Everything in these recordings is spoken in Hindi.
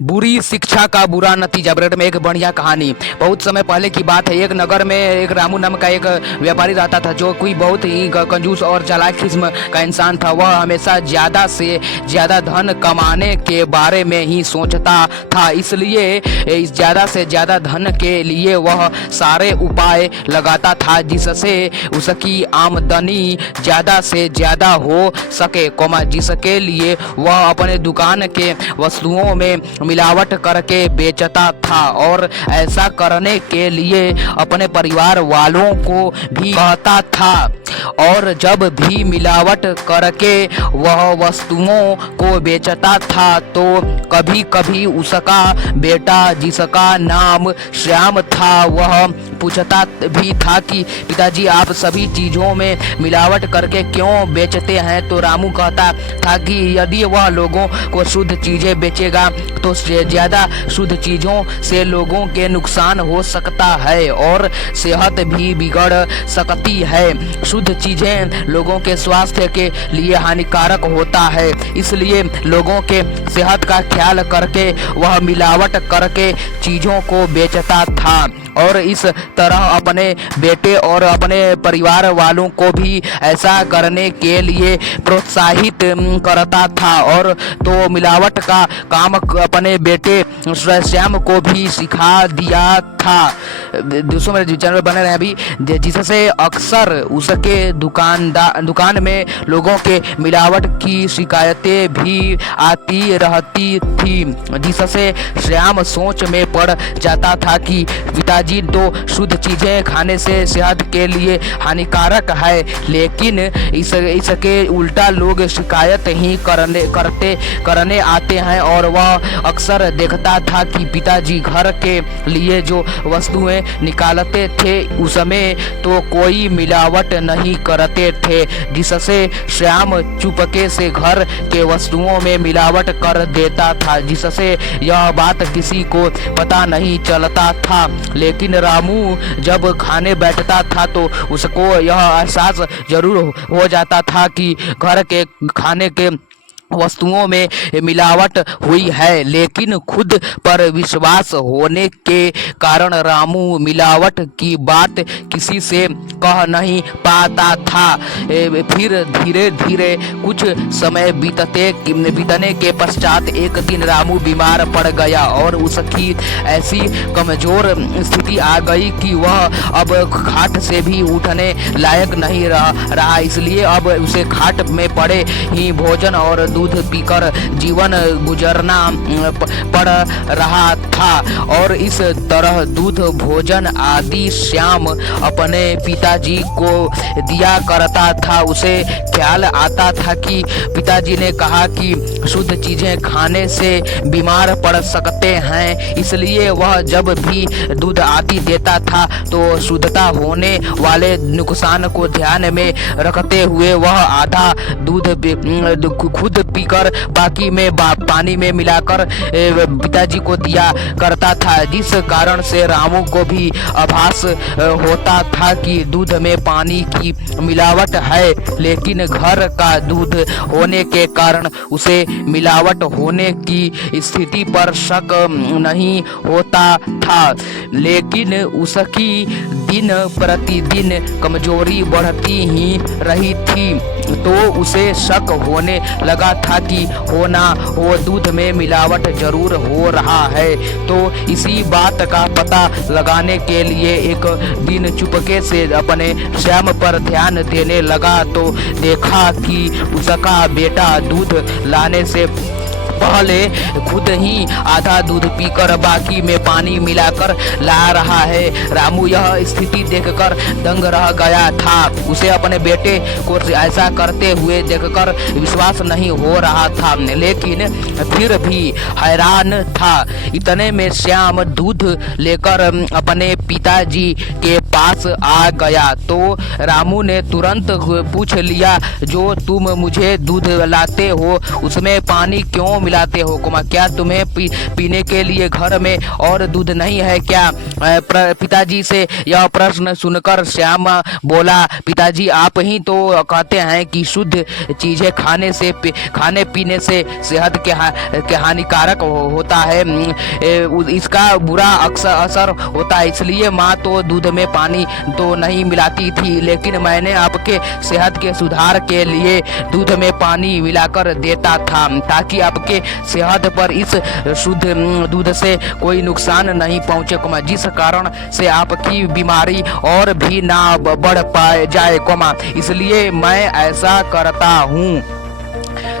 बुरी शिक्षा का बुरा नतीजा। ब्रेड में एक बढ़िया कहानी। बहुत समय पहले की बात है। एक नगर में एक रामू नाम का एक व्यापारी रहता था, जो कोई बहुत ही कंजूस और चालाक किस्म का इंसान था। वह हमेशा ज्यादा से ज्यादा धन कमाने के बारे में ही सोचता था, इसलिए इस ज्यादा से ज्यादा धन के लिए वह सारे उपाय लगाता था जिससे उसकी आमदनी ज्यादा से ज्यादा हो सके, जिसके लिए वह अपने दुकान के वस्तुओं में मिलावट करके बेचता था और ऐसा करने के लिए अपने परिवार वालों को भी कहता था। और जब भी मिलावट करके वह वस्तुओं को बेचता था तो कभी कभी उसका बेटा, जिसका नाम श्याम था, वह पूछता भी था कि पिताजी, आप सभी चीजों में मिलावट करके क्यों बेचते हैं? तो रामू कहता था कि यदि वह लोगों को शुद्ध चीजें बेचेगा तो ज्यादा शुद्ध चीजों से लोगों के नुकसान हो सकता है और सेहत भी बिगड़ सकती है। शुद्ध चीजें लोगों के स्वास्थ्य के लिए हानिकारक होता है, इसलिए लोगों के सेहत का ख्याल करके वह मिलावट करके चीजों को बेचता था और इस तरह अपने बेटे और अपने परिवार वालों को भी ऐसा करने के लिए प्रोत्साहित करता था। और तो मिलावट का काम अपने बेटे श्याम को भी सिखा दिया था। दोस्तों, मेरे चैनल बने रहे अभी, जिससे अक्सर उसके दुकान में लोगों के मिलावट की शिकायतें भी आती रहती थी, जिससे श्याम सोच में पड़ जाता था कि पिताजी तो शुद्ध चीजें खाने से सेहत के लिए हानिकारक है, लेकिन इसके उल्टा लोग शिकायत ही करने आते हैं। और वह अक्सर देखता था कि पिताजी घर के लिए जो वस्तुएं निकालते थे उसमें तो कोई मिलावट नहीं करते थे, जिससे श्याम चुपके से घर के वस्तुओं में मिलावट कर देता था, जिससे यह बात किसी को पता नहीं चलता था। लेकिन रामू जब खाने बैठता था तो उसको यह एहसास जरूर हो जाता था कि घर के खाने के वस्तुओं में मिलावट हुई है, लेकिन खुद पर विश्वास होने के कारण रामू मिलावट की बात किसी से कह नहीं पाता था। फिर धीरे धीरे कुछ समय बीतने के पश्चात एक दिन रामू बीमार पड़ गया और उसकी ऐसी कमजोर स्थिति आ गई कि वह अब खाट से भी उठने लायक नहीं रहा। इसलिए अब उसे खाट में पड़े ही भोजन और दूध पीकर जीवन गुजरना पड़ रहा था। और इस तरह दूध, भोजन आदि श्याम अपने पिताजी को दिया करता था। उसे ख्याल आता था कि पिताजी ने कहा कि शुद्ध चीजें खाने से बीमार पड़ सकते हैं, इसलिए वह जब भी दूध आदि देता था तो शुद्धता होने वाले नुकसान को ध्यान में रखते हुए वह आधा दूध खुद पीकर बाकी में पानी में मिलाकर पिताजी को दिया करता था, जिस कारण से रामू को भी आभास होता था कि दूध में पानी की मिलावट है, लेकिन घर का दूध होने के कारण उसे मिलावट होने की स्थिति पर शक नहीं होता था। लेकिन उसकी दिन प्रतिदिन कमजोरी बढ़ती ही रही थी, तो उसे शक होने लगा था कि वो दूध में मिलावट जरूर हो रहा है। तो इसी बात का पता लगाने के लिए एक दिन चुपके से अपने श्याम पर ध्यान देने लगा तो देखा कि उसका बेटा दूध लाने से पहले खुद ही आधा दूध पीकर बाकी में पानी मिलाकर ला रहा है। रामू यह स्थिति देखकर दंग रह गया था। उसे अपने बेटे को ऐसा करते हुए देखकर विश्वास नहीं हो रहा था, लेकिन फिर भी हैरान था। इतने में श्याम दूध लेकर अपने पिताजी के पास आ गया तो रामू ने तुरंत पूछ लिया, जो तुम मुझे दूध लाते हो उसमें पानी क्यों मिलाते हो? क्या तुम्हें पीने के लिए घर में और दूध नहीं है क्या? पिताजी से यह प्रश्न सुनकर श्याम बोला, पिताजी आप ही तो कहते हैं कि शुद्ध चीजें खाने पीने से सेहत के हानिकारक होता है, इसका बुरा असर होता है। इसलिए माँ तो दूध में पानी तो नहीं मिलाती थी, लेकिन मैंने आपके सेहत के सुधार के लिए दूध में पानी मिलाकर देता था, ताकि आपके सेहत पर इस शुद्ध दूध से कोई नुकसान नहीं पहुँचे, जिस कारण से आपकी बीमारी और भी ना बढ़ पाए जाए, इसलिए मैं ऐसा करता हूँ।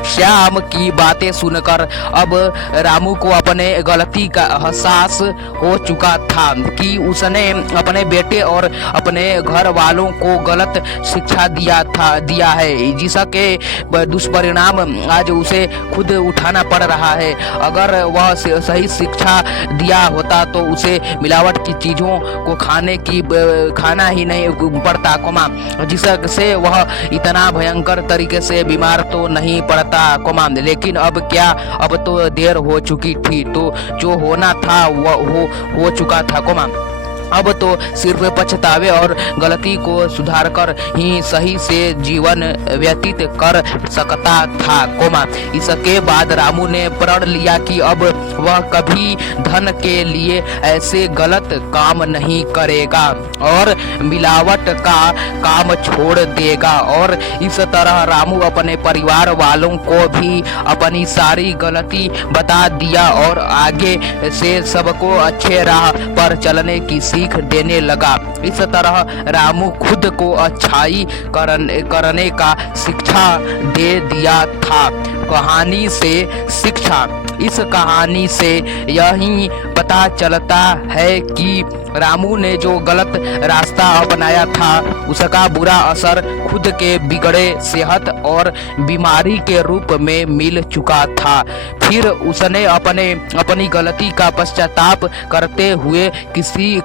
श्याम की बातें सुनकर अब रामू को अपने गलती का एहसास हो चुका था कि उसने अपने बेटे और अपने घर वालों को गलत शिक्षा दिया है, जिसके दुष्परिणाम आज उसे खुद उठाना पड़ रहा है। अगर वह सही शिक्षा दिया होता तो उसे मिलावट की चीज़ों को खाना ही नहीं पड़ता, जिससे वह इतना भयंकर तरीके से बीमार तो नहीं पड़ता, लेकिन अब क्या, अब तो देर हो चुकी थी, तो जो होना था वो हो चुका था, अब तो सिर्फ पछतावे और गलती को सुधारकर ही सही से जीवन व्यतीत कर सकता था, इसके बाद रामू ने प्रण लिया कि अब वह कभी धन के लिए ऐसे गलत काम नहीं करेगा और मिलावट का काम छोड़ देगा। और इस तरह रामू अपने परिवार वालों को भी अपनी सारी गलती बता दिया और आगे से सबको अच्छे राह पर चलने की सीख देने लगा। इस तरह रामू खुद को अच्छाई करने का शिक्षा दे दिया था। कहानी से शिक्षा, इस कहानी से यही पता चलता है कि रामू ने जो गलत रास्ता अपनाया था उसका बुरा असर खुद के बिगड़े सेहत और बीमारी के रूप में मिल चुका था। फिर उसने अपनी गलती का पश्चाताप करते हुए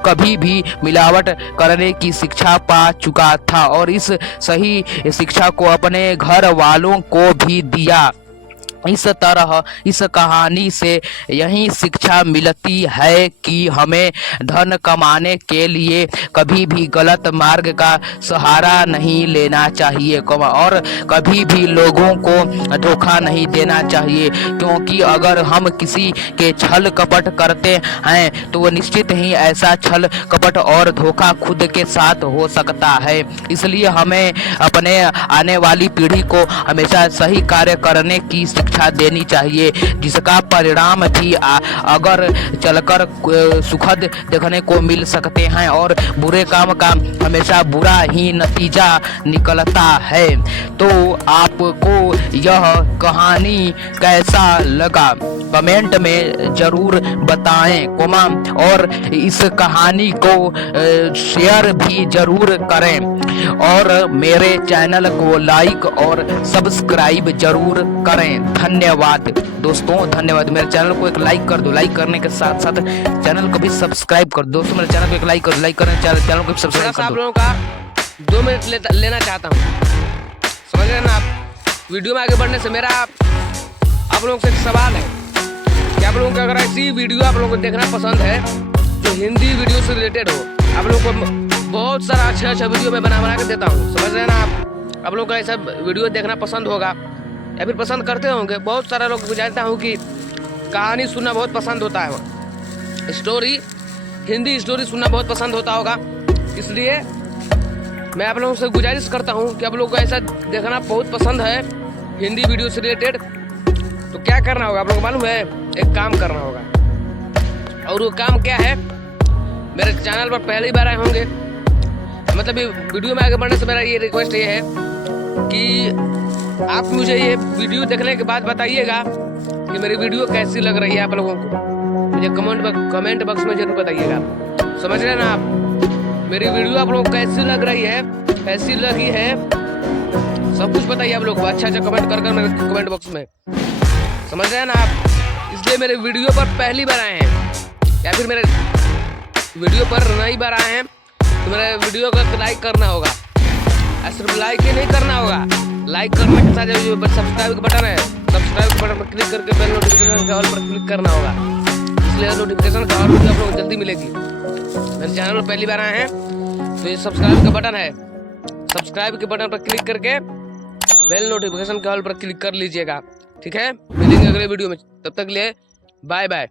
कभी भी मिलावट करने की शिक्षा पा चुका था और इस सही शिक्षा को अपने घर वालों को भी दिया। इस तरह इस कहानी से यही शिक्षा मिलती है कि हमें धन कमाने के लिए कभी भी गलत मार्ग का सहारा नहीं लेना चाहिए और कभी भी लोगों को धोखा नहीं देना चाहिए, क्योंकि अगर हम किसी के छल कपट करते हैं तो निश्चित ही ऐसा छल कपट और धोखा खुद के साथ हो सकता है। इसलिए हमें अपने आने वाली पीढ़ी को हमेशा सही कार्य करने की शिक्षा देनी चाहिए, जिसका परिणाम भी अगर चलकर सुखद देखने को मिल सकते हैं और बुरे काम का हमेशा बुरा ही नतीजा निकलता है। तो आपको यह कहानी कैसा लगा कमेंट में जरूर बताएं, और इस कहानी को शेयर भी जरूर करें और मेरे चैनल को लाइक और सब्सक्राइब जरूर करें। धन्यवाद दोस्तों, धन्यवाद। मेरे चैनल को एक लाइक कर दो, लाइक करने के साथ साथ चैनल को भी सब्सक्राइब कर दो। दोस्तों मेरे चैनल को एक लाइक कर दो, लाइक करने चैनल को भी सब्सक्राइब कर दो। आप लोगों का 2 मिनट लेना चाहता हूँ, समझ रहे ना आप। वीडियो में आगे बढ़ने से मेरा आप लोगों से एक सवाल है कि आप लोगों को अगर ऐसी वीडियो आप लोगों को देखना पसंद है जो हिंदी वीडियो से रिलेटेड हो, आप लोगों को बहुत सारा अच्छा वीडियो मैं बना के देता हूँ, समझ रहे हैं ना आप लोगों को ऐसा वीडियो देखना पसंद होगा या फिर पसंद करते होंगे। बहुत सारे लोग जानता हूँ कि कहानी सुनना बहुत पसंद होता है, स्टोरी, हिंदी स्टोरी सुनना बहुत पसंद होता होगा। इसलिए मैं आप लोगों से गुजारिश करता हूँ कि आप लोगों को ऐसा देखना बहुत पसंद है हिंदी वीडियो से रिलेटेड, तो क्या करना होगा आप लोगों को मालूम है? एक काम करना होगा, और वो काम क्या है? मेरे चैनल पर पहली बार आए होंगे, मतलब ये वीडियो में आगे बढ़ने से मेरा ये रिक्वेस्ट ये है कि आप मुझे ये वीडियो देखने के बाद बताइएगा कि मेरी वीडियो कैसी लग रही है आप लोगों को। मुझे कमेंट बॉक्स में जरूर बताइएगा, समझ रहे हैं ना आप। मेरी वीडियो आप लोगों को कैसी लग रही है, कैसी लगी है, सब कुछ बताइए आप लोग को। अच्छा कमेंट कर मेरे कमेंट बॉक्स में, समझ रहे हैं ना आप। इसलिए मेरे वीडियो पर पहली बार आए हैं या फिर मेरे वीडियो पर नई बार आए हैं तो मेरे वीडियो को लाइक करना होगा, सिर्फ लाइक ही नहीं करना होगा, लाइक करने के साथ जो सब्सक्राइब का बटन है, सब्सक्राइब के बटन पर क्लिक करके बेल नोटिफिकेशन के ऑल पर क्लिक करना होगा, इसलिए नोटिफिकेशन का ऑल आप लोग को जल्दी मिलेगी। मेरे चैनल पर पहली बार आए हैं तो ये सब्सक्राइब का बटन है, सब्सक्राइब के बटन पर क्लिक करके बेल नोटिफिकेशन के ऑल पर क्लिक कर लीजिएगा। ठीक है, मिलेंगे अगले वीडियो में, तब तक के लिए बाय बाय।